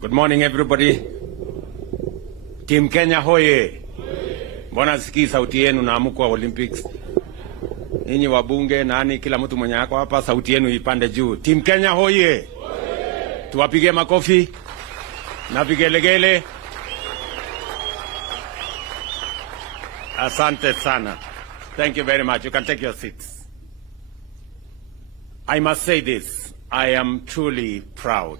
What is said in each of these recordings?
Good morning, everybody. Team Kenya hoye. Mbona sikii sauti yenu na amuko wa Olympics? Ninyi wabunge nani kila mtu mwenye ako hapa sauti yenu ipande juu. Team Kenya hoye. Tuwapige makofi na vigelegele. Asante sana. Thank you very much. You can take your seats. I must say this. I am truly proud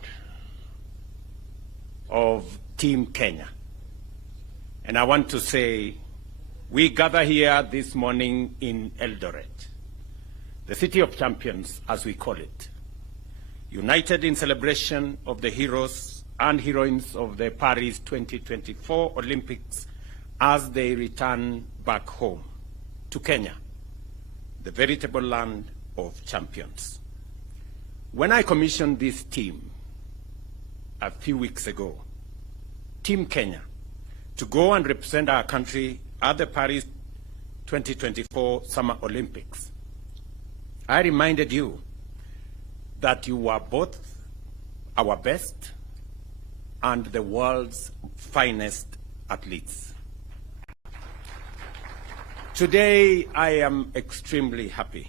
of Team Kenya. And I want to say, we gather here this morning in Eldoret, the city of champions, as we call it, united in celebration of the heroes and heroines of the Paris 2024 Olympics as they return back home to Kenya, the veritable land of champions. When I commissioned this team a few weeks ago, Team Kenya, to go and represent our country at the Paris 2024 Summer Olympics, I reminded you that you were both our best and the world's finest athletes. Today, I am extremely happy,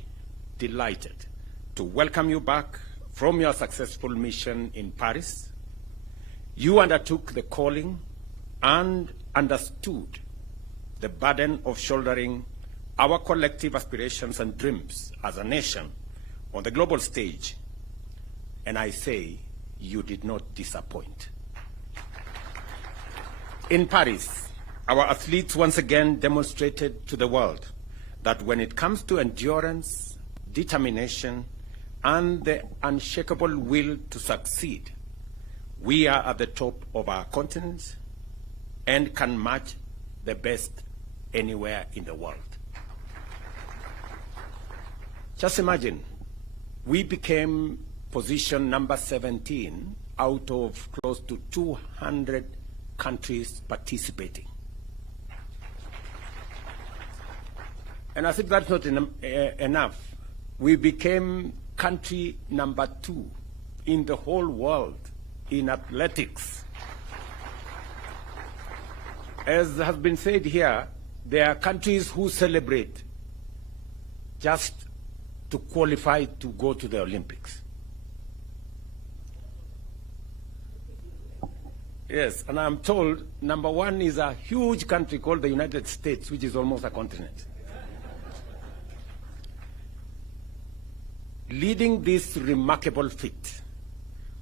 delighted to welcome you back from your successful mission in Paris. You undertook the calling and understood the burden of shouldering our collective aspirations and dreams as a nation on the global stage. And I say, you did not disappoint. In Paris, our athletes once again demonstrated to the world that when it comes to endurance, determination, and the unshakable will to succeed, we are at the top of our continent and can match the best anywhere in the world. Just imagine, we became position number 17 out of close to 200 countries participating. And as if that's not enough, we became country number 2 in the whole world in athletics. As has been said here, there are countries who celebrate just to qualify to go to the Olympics. Yes, and I'm told number 1 is a huge country called the United States, which is almost a continent. Leading this remarkable feat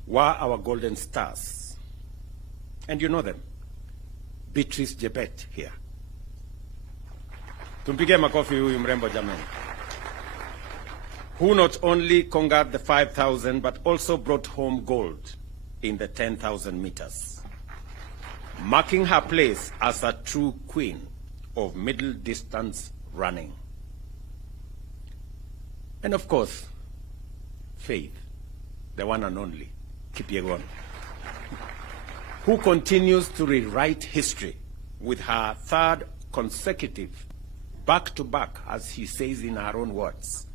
were our golden stars. And you know them. Beatrice Jebet here. Tumpige makofi huyu mrembo jamani. Who not only conquered the 5,000 but also brought home gold in the 10,000 meters, marking her place as a true queen of middle distance running. And of course, Faith, the one and only Kipyegon, who continues to rewrite history with her 3rd consecutive back-to-back, as he says in her own words,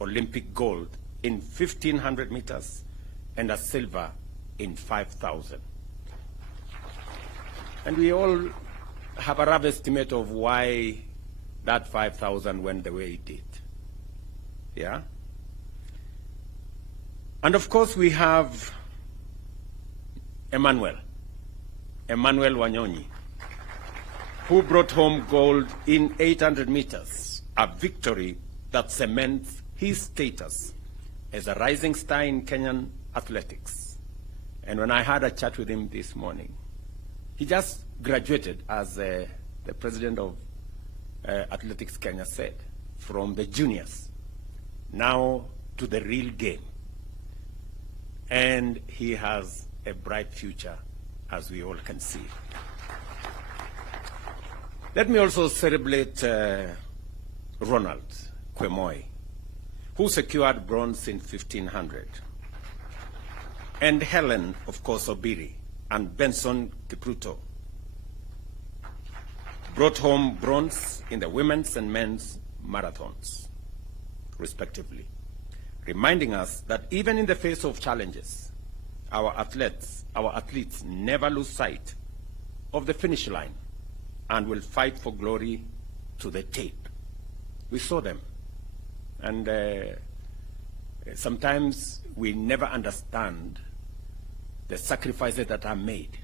Olympic gold in 1,500 meters and a silver in 5,000. And we all have a rough estimate of why that 5,000 went the way it did. Yeah? And of course we have Emmanuel Wanyonyi, who brought home gold in 800 meters, a victory that cements his status as a rising star in Kenyan athletics. And when I had a chat with him this morning, he just graduated, as the president of Athletics Kenya said, from the juniors, now to the real game. And he has a bright future, as we all can see. Let me also celebrate Ronald Kwemoy, who secured bronze in 1,500. And Helen, of course, Obiri, and Benson Kipruto brought home bronze in the women's and men's marathons, respectively, reminding us that even in the face of challenges, our athletes never lose sight of the finish line and will fight for glory to the tape. We saw them. And sometimes we never understand the sacrifices that are made,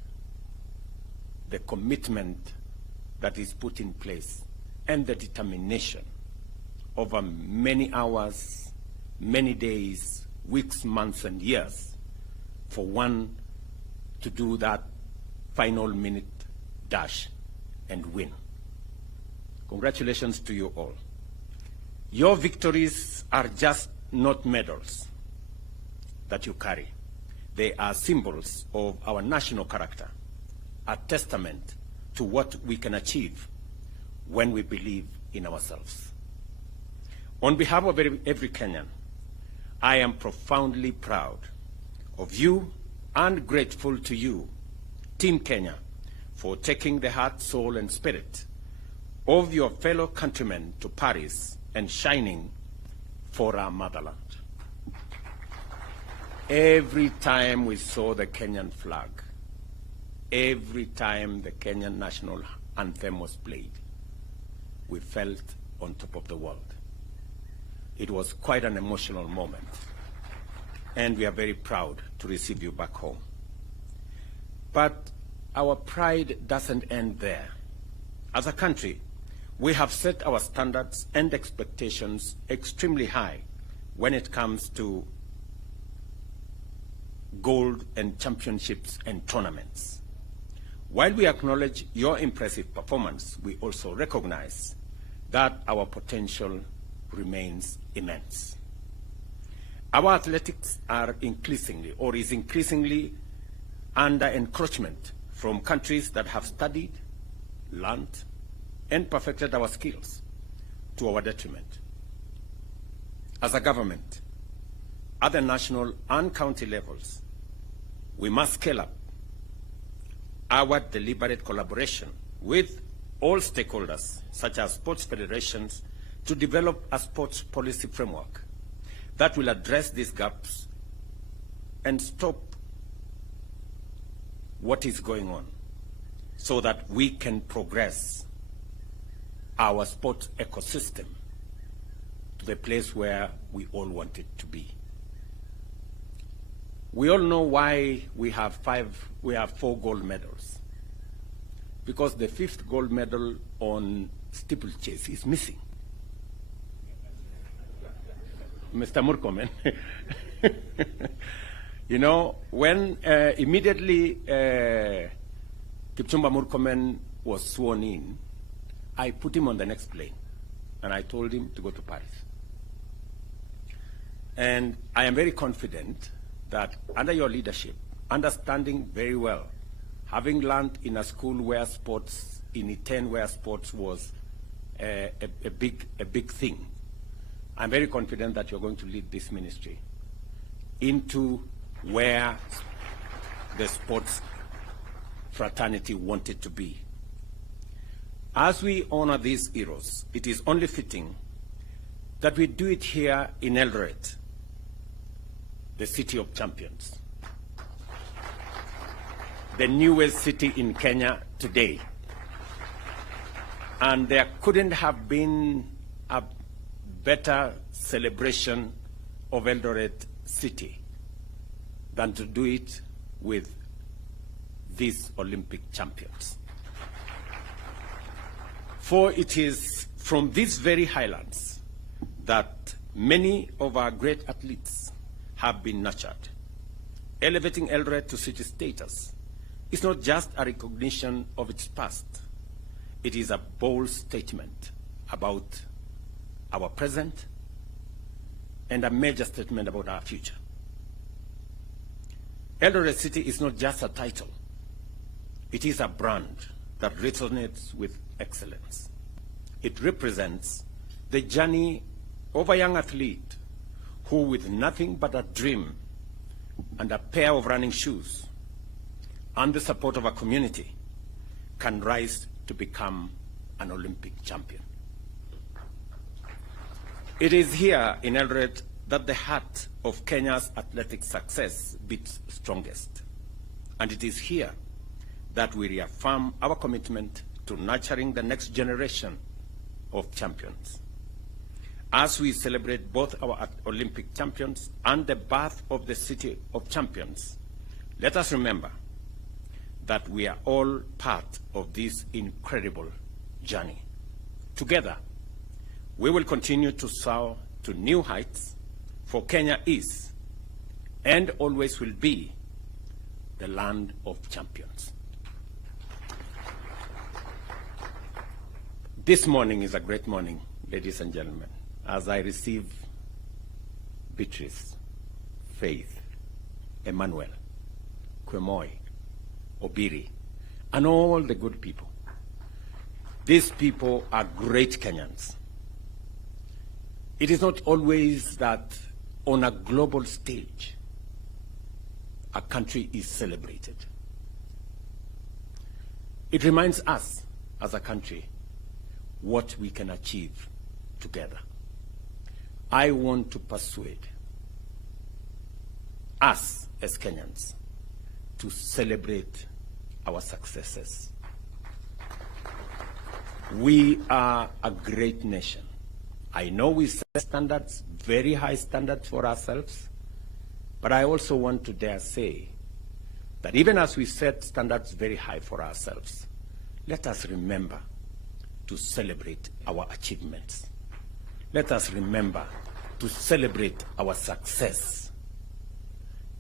the commitment that is put in place, and the determination over many hours, many days, weeks, months, and years for one to do that final minute dash and win. Congratulations to you all. Your victories are just not medals that you carry. They are symbols of our national character, a testament to what we can achieve when we believe in ourselves. On behalf of every Kenyan, I am profoundly proud of you and grateful to you, Team Kenya, for taking the heart, soul, and spirit of your fellow countrymen to Paris and shining for our motherland. Every time we saw the Kenyan flag, every time the Kenyan national anthem was played, we felt on top of the world. It was quite an emotional moment, and we are very proud to receive you back home. But our pride doesn't end there. As a country, we have set our standards and expectations extremely high when it comes to gold and championships and tournaments. While we acknowledge your impressive performance, we also recognize that our potential remains immense. Our athletics are increasingly under encroachment from countries that have studied, learned, and perfected our skills to our detriment. As a government, at the national and county levels, we must scale up our deliberate collaboration with all stakeholders, such as sports federations, to develop a sports policy framework that will address these gaps and stop what is going on so that we can progress our sports ecosystem to the place where we all want it to be. We all know why we have 4 gold medals. Because the 5th gold medal on steeplechase is missing. Mr. Murkomen. You know, when immediately Kipchumba Murkomen was sworn in, I put him on the next plane, and I told him to go to Paris. And I am very confident that under your leadership, understanding very well, having learned in a school where sports, in Iten where sports was a big thing, I'm very confident that you're going to lead this ministry into where the sports fraternity wanted to be. As we honor these heroes, it is only fitting that we do it here in Eldoret, the city of champions, the newest city in Kenya today. And there couldn't have been a better celebration of Eldoret city than to do it with these Olympic champions. For it is from these very highlands that many of our great athletes have been nurtured. Elevating Eldoret to city status is not just a recognition of its past. It is a bold statement about our present and a major statement about our future. Eldoret City is not just a title. It is a brand that resonates with excellence. It represents the journey of a young athlete who, with nothing but a dream and a pair of running shoes and the support of a community, can rise to become an Olympic champion. It is here in Eldoret that the heart of Kenya's athletic success beats strongest. And it is here that we reaffirm our commitment to nurturing the next generation of champions. As we celebrate both our Olympic champions and the birth of the City of Champions, let us remember that we are all part of this incredible journey. Together, we will continue to soar to new heights, for Kenya is and always will be the land of champions. This morning is a great morning, ladies and gentlemen, as I receive Beatrice, Faith, Emmanuel, Kwemoy, Obiri, and all the good people. These people are great Kenyans. It is not always that on a global stage, a country is celebrated. It reminds us as a country what we can achieve together. I want to persuade us as Kenyans to celebrate our successes. We are a great nation. I know we set standards, very high standards for ourselves, but I also want to dare say that even as we set standards very high for ourselves, let us remember to celebrate our achievements. Let us remember to celebrate our success.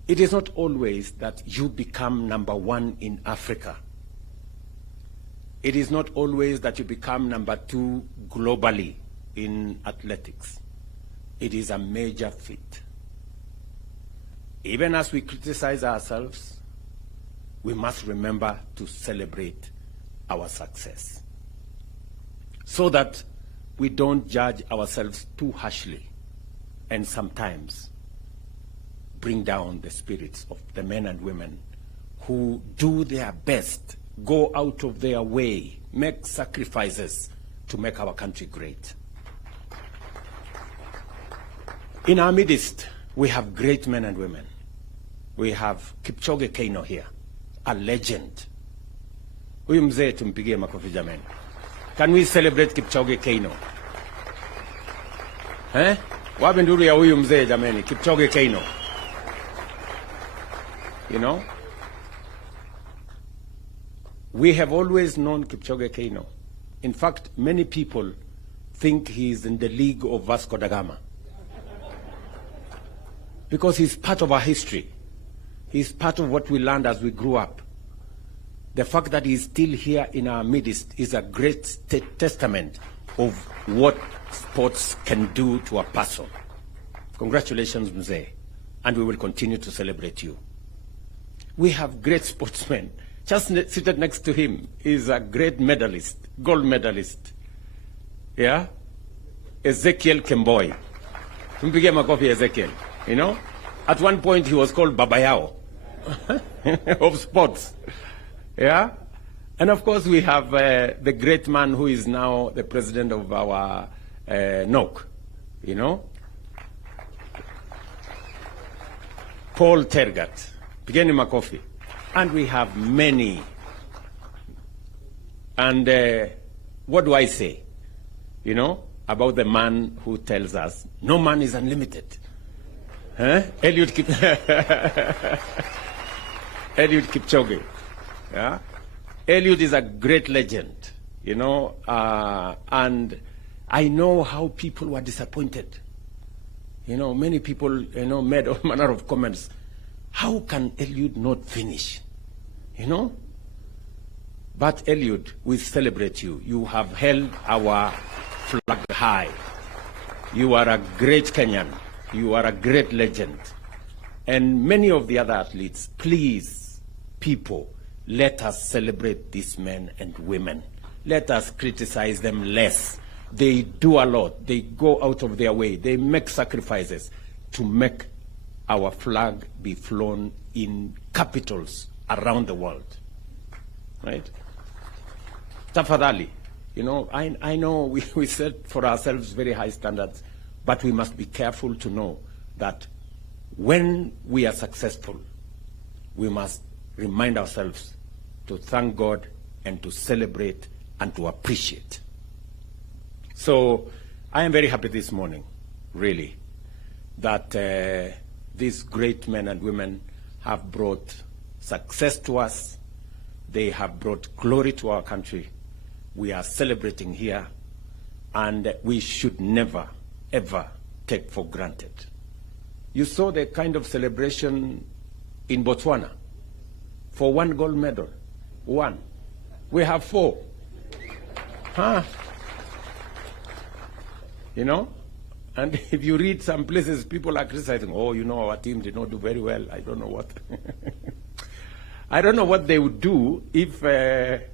It is not always that you become number one in Africa. It is not always that you become number two globally in athletics. It is a major feat. Even as we criticize ourselves, we must remember to celebrate our success so that we don't judge ourselves too harshly and sometimes bring down the spirits of the men and women who do their best, go out of their way, make sacrifices to make our country great. In our midst, we have great men and women. We have Kipchoge Keino here, a legend. Huyu mzee tumpigie makofi jamani. Can we celebrate Kipchoge Keino? Wapi nduru ya huyu mzee jamani, Kipchoge Keino. You know? We have always known Kipchoge Keino. In fact, many people think he is in the league of Vasco da Gama. Because he's part of our history. He's part of what we learned as we grew up. The fact that he's still here in our midst is a great testament of what sports can do to a person. Congratulations, Mzee. And we will continue to celebrate you. We have great sportsmen. Just seated next to him is a great medalist, gold medalist. Yeah? Ezekiel Kemboi. Tumpigie makofi Ezekiel. You know? At one point he was called Babayao of sports. Yeah? And of course we have the great man who is now the president of our NOC. You know? Paul Tergat. Pigeni makofi. And we have many. And what do I say? You know, about the man who tells us, no man is unlimited. Eliud Kipchoge. Yeah? Eliud is a great legend, you know, and I know how people were disappointed. You know, many people, you know, made all manner of comments. How can Eliud not finish? You know? But Eliud, we celebrate you. You have held our flag high. You are a great Kenyan. You are a great legend. And many of the other athletes, please, people, let us celebrate these men and women. Let us criticize them less. They do a lot. They go out of their way. They make sacrifices to make our flag be flown in capitals around the world. Right? Tafadhali, you know, I know we set for ourselves very high standards, but we must be careful to know that when we are successful, we must remind ourselves to thank God and to celebrate and to appreciate. So I am very happy this morning, really, that these great men and women have brought success to us. They have brought glory to our country. We are celebrating here, and we should never, ever take for granted. You saw the kind of celebration in Botswana for 1 gold medal. 1. We have 4. Huh? You know? And if you read some places, people are criticizing, oh, you know, our team did not do very well. I don't know what. I don't know what they would do if there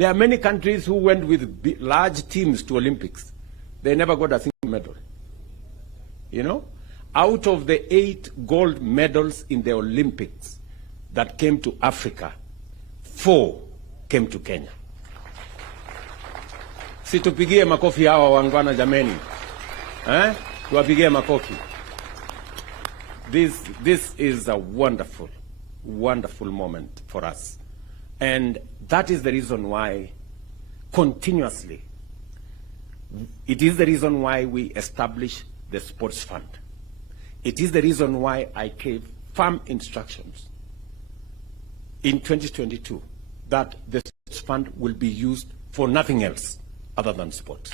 are many countries who went with large teams to Olympics. They never got a single medal. You know? Out of the 8 gold medals in the Olympics that came to Africa, 4 came to Kenya. Si tupigie makofi hawa wangwana jameni. Tuwapigie makofi. This is a wonderful, wonderful moment for us. And that is the reason why continuously, it is the reason why we establish the sports fund. It is the reason why I gave firm instructions in 2022 that the sports fund will be used for nothing else other than sports.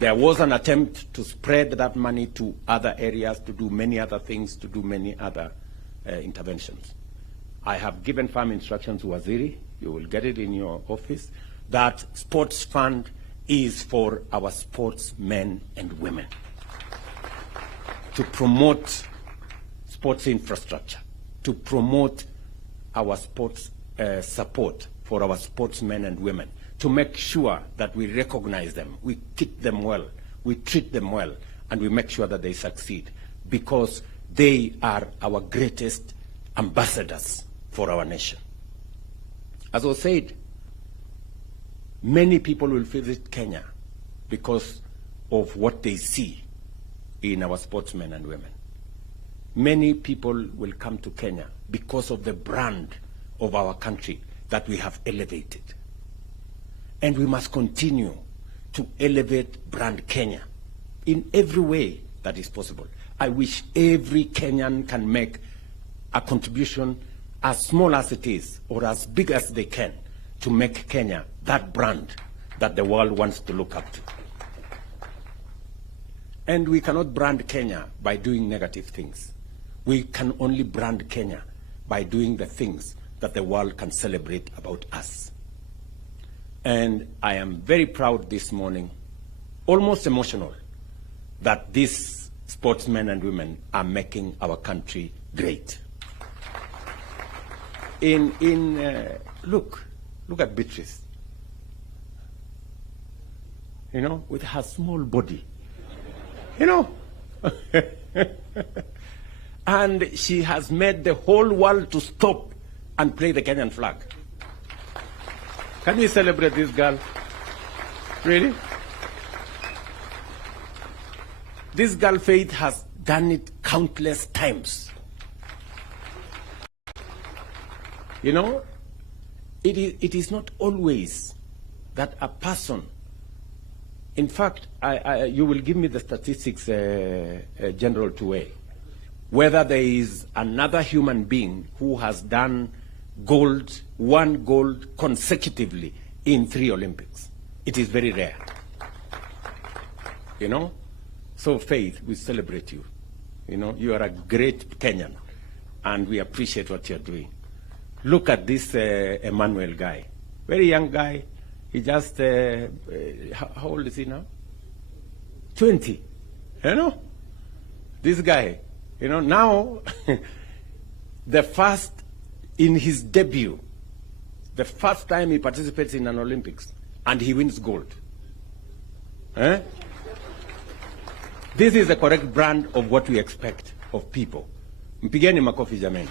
There was an attempt to spread that money to other areas, to do many other things, to do many other interventions. I have given firm instructions to Waziri, you will get it in your office, that sports fund is for our sportsmen and women, to promote sports infrastructure, to promote our sports support for our sportsmen and women, to make sure that we recognize them, we keep them well, we treat them well, and we make sure that they succeed, because they are our greatest ambassadors for our nation. As I said, many people will visit Kenya because of what they see in our sportsmen and women. Many people will come to Kenya because of the brand of our country that we have elevated. And we must continue to elevate brand Kenya in every way that is possible. I wish every Kenyan can make a contribution, as small as it is, or as big as they can, to make Kenya that brand that the world wants to look up to. And we cannot brand Kenya by doing negative things. We can only brand Kenya by doing the things that the world can celebrate about us. And I am very proud this morning, almost emotional, that these sportsmen and women are making our country great. Look at Beatrice. You know, with her small body. You know. And she has made the whole world to stop and play the Kenyan flag. Can we celebrate this girl? Really? This girl, Faith, has done it countless times. You know, it is not always that a person, in fact, you will give me the statistics, General Tuwe, whether there is another human being who has done one gold consecutively in 3 Olympics. It is very rare. You know? So Faith, we celebrate you. You know, you are a great Kenyan, and we appreciate what you're doing. Look at this Emmanuel guy. Very young guy. He just, how old is he now? 20. You know? This guy, you know, now, the first, in his debut, the first time he participates in an Olympics, and he wins gold. Eh? This is the correct brand of what we expect of people. Mpigeni makofi jameni.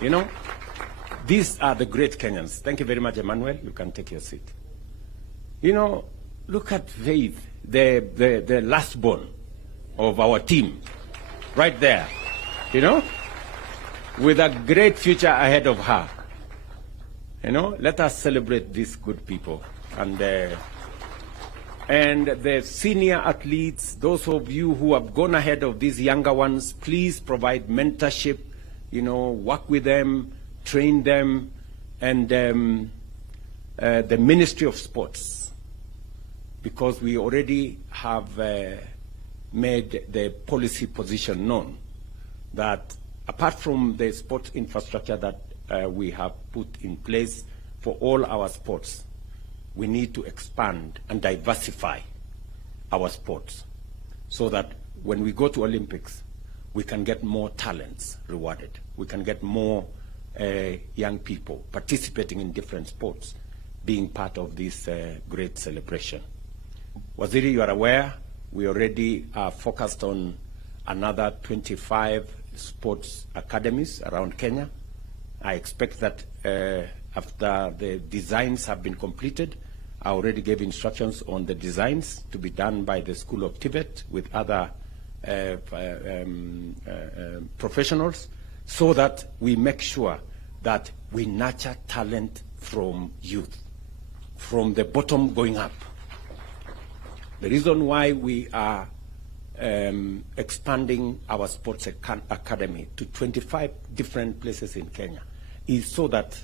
You know, these are the great Kenyans. Thank you very much, Emmanuel. You can take your seat. You know, look at Faith, the last born of our team, right there, you know, with a great future ahead of her. You know, let us celebrate these good people. And the senior athletes, those of you who have gone ahead of these younger ones, please provide mentorship, you know, work with them, train them, and the Ministry of Sports, because we already have made the policy position known that apart from the sports infrastructure that we have put in place for all our sports, we need to expand and diversify our sports so that when we go to Olympics, we can get more talents rewarded. We can get more young people participating in different sports, being part of this great celebration. Waziri, you are aware, we already are focused on another 25 sports academies around Kenya. I expect that after the designs have been completed, I already gave instructions on the designs to be done by the School of Tibet with other professionals, so that we make sure that we nurture talent from youth, from the bottom going up. The reason why we are expanding our sports academy to 25 different places in Kenya is so that,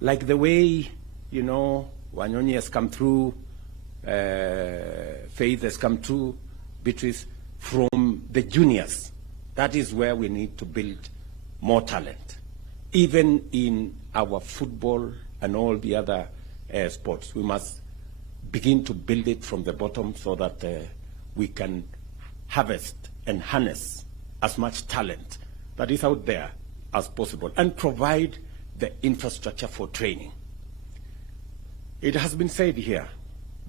like the way, you know, Wanyonyi has come through, Faith has come through, Beatrice, from the juniors, that is where we need to build more talent. Even in our football and all the other sports, we must begin to build it from the bottom so that we can harvest and harness as much talent that is out there as possible and provide the infrastructure for training. It has been said here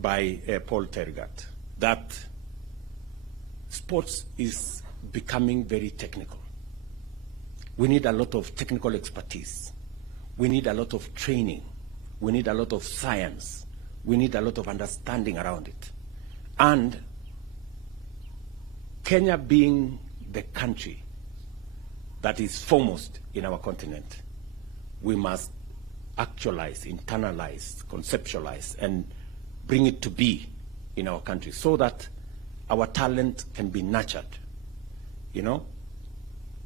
by Paul Tergat that sports is becoming very technical. We need a lot of technical expertise. We need a lot of training. We need a lot of science. We need a lot of understanding around it. And Kenya being the country that is foremost in our continent, we must actualize, internalize, conceptualize, and bring it to be in our country so that our talent can be nurtured. You know?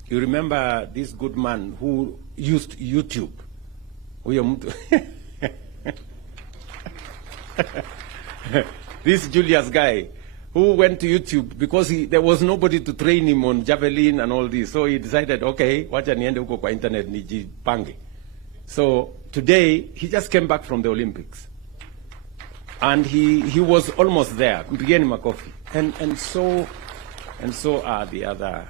You remember this good man who used YouTube? This Julius guy who went to YouTube because there was nobody to train him on javelin and all this. So he decided, okay, wacha niende huko kwa internet nijipange. So today, he just came back from the Olympics. And he was almost there. Mpigeni makofi. And so are the other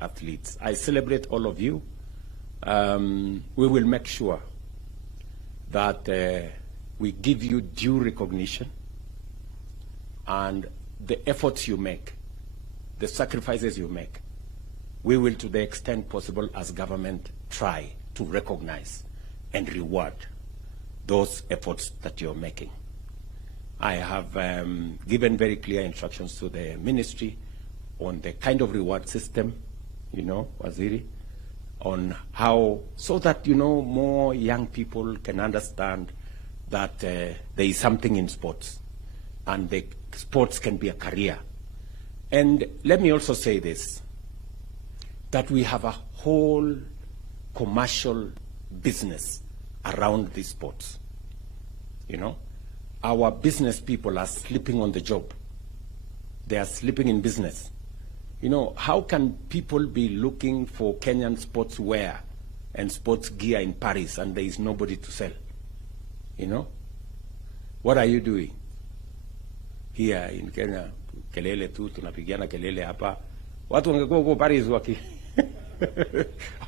athletes. I celebrate all of you. We will make sure that we give you due recognition, and the efforts you make, the sacrifices you make, we will, to the extent possible as government, try to recognize and reward those efforts that you're making. I have given very clear instructions to the ministry on the kind of reward system, you know, Waziri, on how, so that, you know, more young people can understand that there is something in sports, and the sports can be a career. And let me also say this, that we have a whole commercial business around these sports. You know, our business people are sleeping on the job. They are sleeping in business. You know, how can people be looking for Kenyan sports wear and sports gear in Paris and there is nobody to sell? You know, what are you doing here in Kenya? Kelele tu, tunapigiana kelele hapa. Watu wangekuwa huko Paris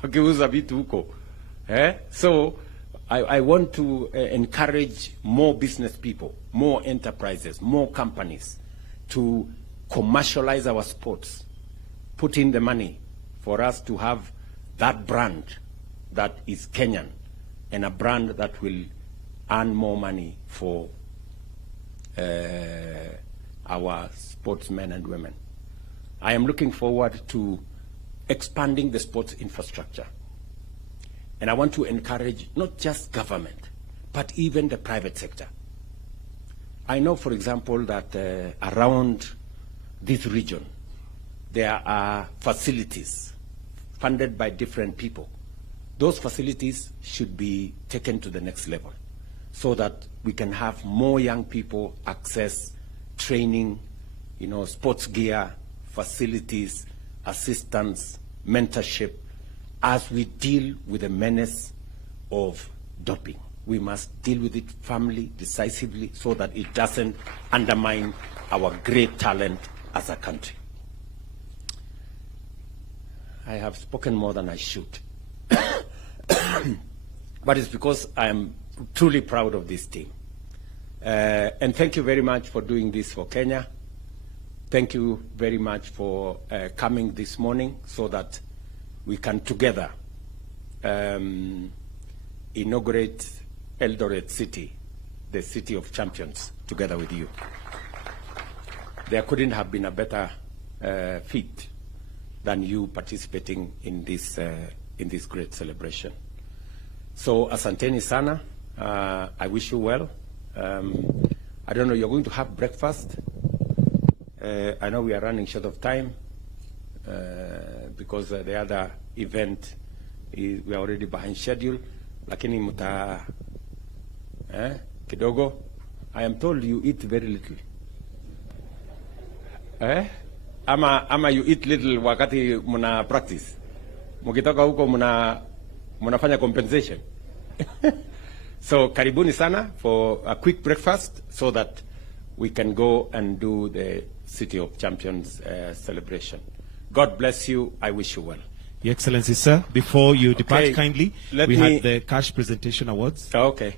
wakiuza vitu huko. So I want to encourage more business people, more enterprises, more companies to commercialize our sports, put in the money for us to have that brand that is Kenyan, and a brand that will earn more money for our sportsmen and women. I am looking forward to expanding the sports infrastructure. And I want to encourage not just government, but even the private sector. I know, for example, that around this region, there are facilities funded by different people. Those facilities should be taken to the next level so that we can have more young people access training, sports gear, facilities, assistance, mentorship, as we deal with the menace of doping. We must deal with it firmly, decisively, so that it doesn't undermine our great talent as a country. I have spoken more than I should. But it's because I am truly proud of this team. And thank you very much for doing this for Kenya. Thank you very much for coming this morning so that we can together inaugurate Eldoret City, the city of champions, together with you. There couldn't have been a better feat than you participating in this great celebration. So asanteni sana. I wish you well. I don't know, you're going to have breakfast. I know we are running short of time because the other event we are already behind schedule. Lakini muta kidogo. I am told you eat very little. Ama you eat little wakati muna practice. Mukitoka huko munafanya compensation. So karibuni sana for a quick breakfast so that we can go and do the City of Champions celebration. God bless you. I wish you well. Your Excellency, sir, before you depart kindly, we had the cash presentation awards. Okay.